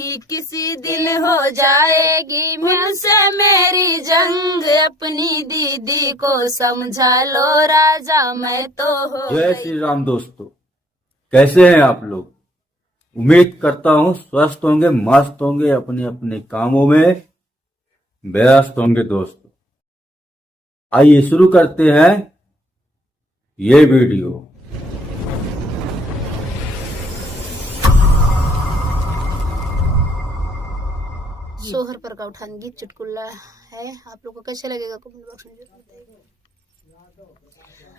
नहीं किसी दिन हो जाएगी मुझसे मेरी जंग, अपनी दीदी को समझा लो राजा मैं तो हो। जय श्री राम दोस्तों, कैसे हैं आप लोग। उम्मीद करता हूं स्वस्थ होंगे, मस्त होंगे, अपने अपने कामों में व्यस्त होंगे। दोस्तों आइए शुरू करते हैं ये वीडियो। सोहर पर का उठान गीत चुटकुला है, आप लोग को कैसे लगेगा कमेंट बॉक्स में जरूर बताइए।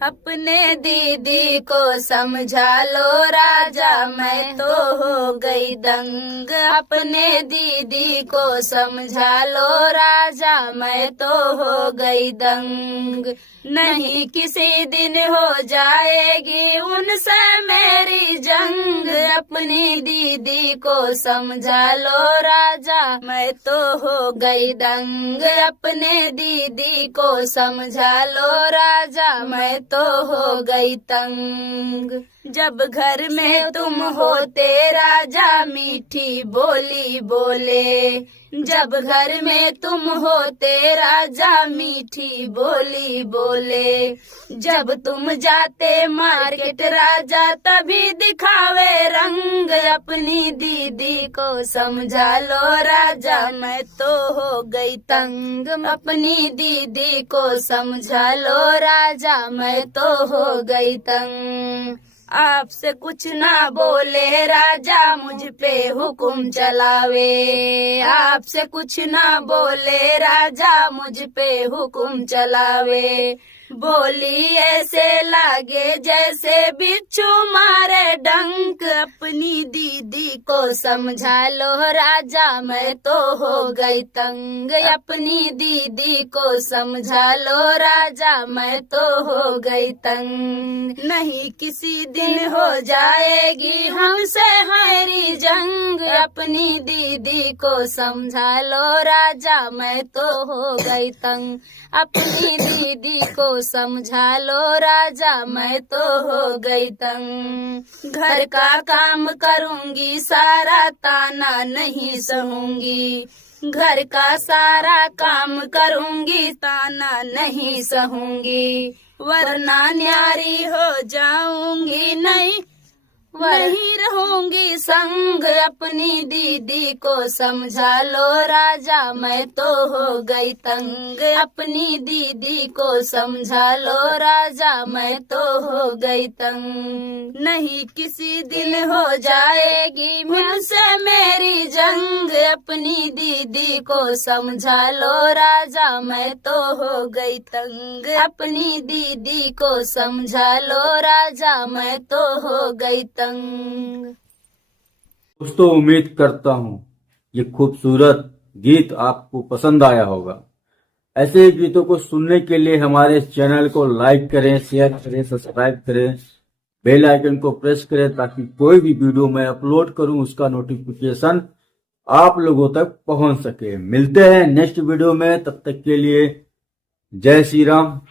अपने दीदी को समझा लो राजा मैं तो हो गई दंग, अपने दीदी को समझा लो राजा मैं तो हो गई दंग। नहीं किसी दिन हो जाएगी उनसे मेरी जंग, अपनी दीदी को समझा लो राजा मैं तो हो गई दंग, अपने दीदी को समझा लो राजा मैं तो हो गई तंग। जब घर में तुम होते राजा मीठी बोली बोले, जब घर में तुम होते राजा मीठी बोली बोले, जब तुम जाते मार्केट राजा तभी दिखावे रंग, अपनी दीदी को समझा लो राजा मैं तो हो गई तंग, अपनी दीदी को समझा लो राजा मैं तो हो गई तंग। आपसे कुछ ना बोले राजा मुझ पे हुकुम चलावे, आपसे कुछ ना बोले राजा मुझ पे हुकुम चलावे, बोली ऐसे लागे जैसे बिच्छू मारे डंक, अपनी दीदी को समझा लो राजा मैं तो हो गई तंग, अपनी दीदी को समझा लो राजा मैं तो हो गई तंग। नहीं किसी दिन हो जाएगी हमसे हमारी जंग, अपनी दीदी को समझा लो राजा मैं तो हो गई तंग, अपनी दीदी को समझा लो राजा मैं तो हो गई तंग। घर का काम करूंगी सारा ताना नहीं सहूंगी, घर का सारा काम करूंगी ताना नहीं सहूंगी, वरना न्यारी हो जाऊंगी नहीं वहीं रहूंगी संग, अपनी दीदी को समझा लो राजा मैं तो हो गई तंग, अपनी दीदी को समझा लो राजा मैं तो हो गई तंग। नहीं किसी दिन हो जाएगी मुझसे मेरी जंग, अपनी दीदी को समझा लो राजा मैं तो हो गई तंग, अपनी दीदी को समझा लो राजा मैं तो हो गई तंग। दोस्तों उम्मीद करता हूं ये खूबसूरत गीत आपको पसंद आया होगा। ऐसे ही गीतों को सुनने के लिए हमारे चैनल को लाइक करें, शेयर करें, सब्सक्राइब करें, बेल आइकन को प्रेस करें ताकि कोई भी वीडियो मैं अपलोड करूं उसका नोटिफिकेशन आप लोगों तक पहुंच सके। मिलते हैं नेक्स्ट वीडियो में, तब तक के लिए जय श्री राम।